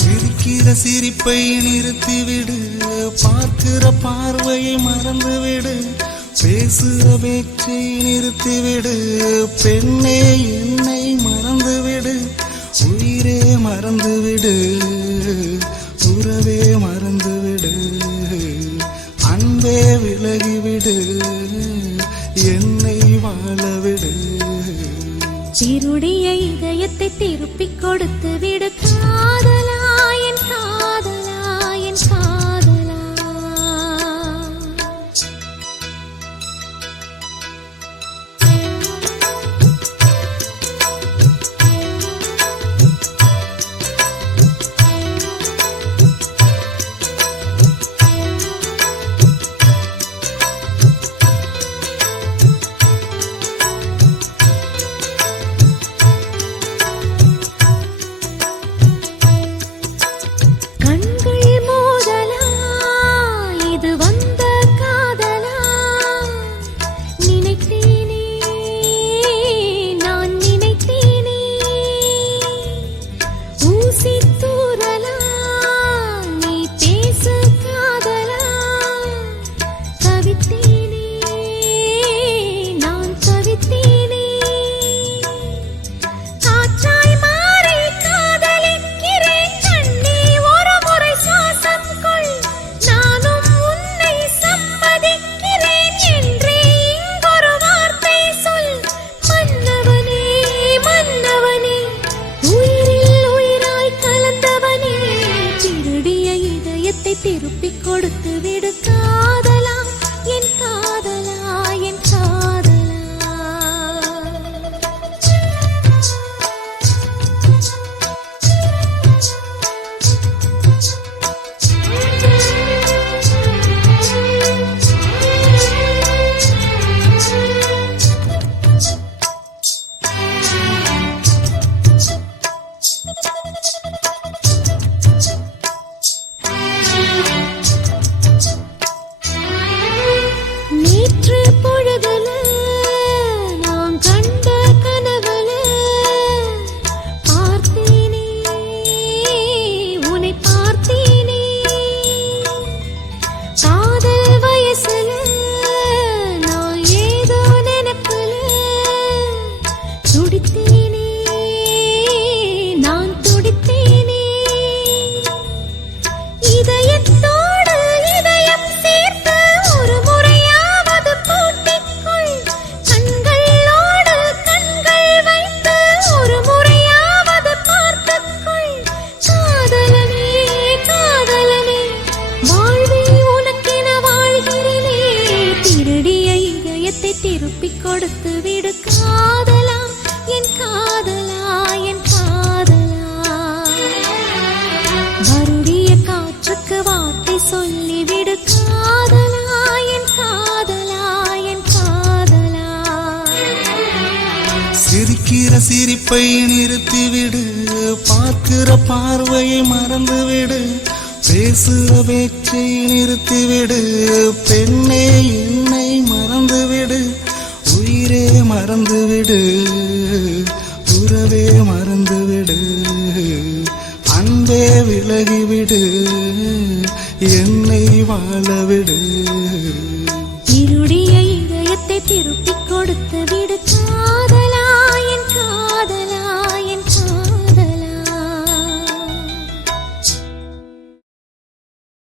சிரிக்கிற சிரிப்பை நிறுத்திவிடு, பார்க்கிற பார்வையை மறந்துவிடு, பேசுகிற பேச்சை நிறுத்திவிடு, பெண்ணே என்னை மறந்துவிடு, உயிரே மறந்துவிடு, உறவே மறந்துவிடு, அன்பே விலகிவிடு, என்னை வாழவிடு. திருடிய இதயத்தை திருப்பிக் கொடுத்து விடு காதலா, என் காதலா, என் காதலா. திருப்பிக் கொடுத்து விடு காதலா, என் காதலா, என் காதலா. நேற்று பொழுதுல நான் கண்ட கனவுல பார்த்தேனே, உன்னை பார்த்தேனே, காதல் வயசுல நான் ஏதோ நினைப்புல துடித்தேனே, நான் துடித்தேனே, இதயத்தோடு இதயம் சேர்த்து ஒரு முறையாவது பூட்டிக்கொள், கண்களோடு கண்கள் வைத்து ஒரு முறையாவது பார்த்துக்கொள், காதலனே, காதலனே, வாழ்வே உனக்கென வாழ்கிறேனே, திருடிய இதயத்தை திருப்பிக் கொடுத்து விடு காதலா, என் காதலா, என் காதலா. வருடிய காற்றுக்கு வார்த்தை சொல்லிவிடு காதலா, என் காதலா, என் காதலா. சிரிக்கிற சிரிப்பை நிறுத்திவிடு, பார்க்கிற பார்வையை மறந்துவிடு, பேசுகிற பேச்சை நிறுத்திவிடு, பெண்ணே என்னை மறந்துவிடு, உயிரே மறந்துவிடு, உறவே மறந்துவிடு, அன்பே விலகிவிடு, என்னை வாழவிடு. திருடிய இதயத்தை திருப்பிக் கொடுத்து விடு காதலா, என் காதலா,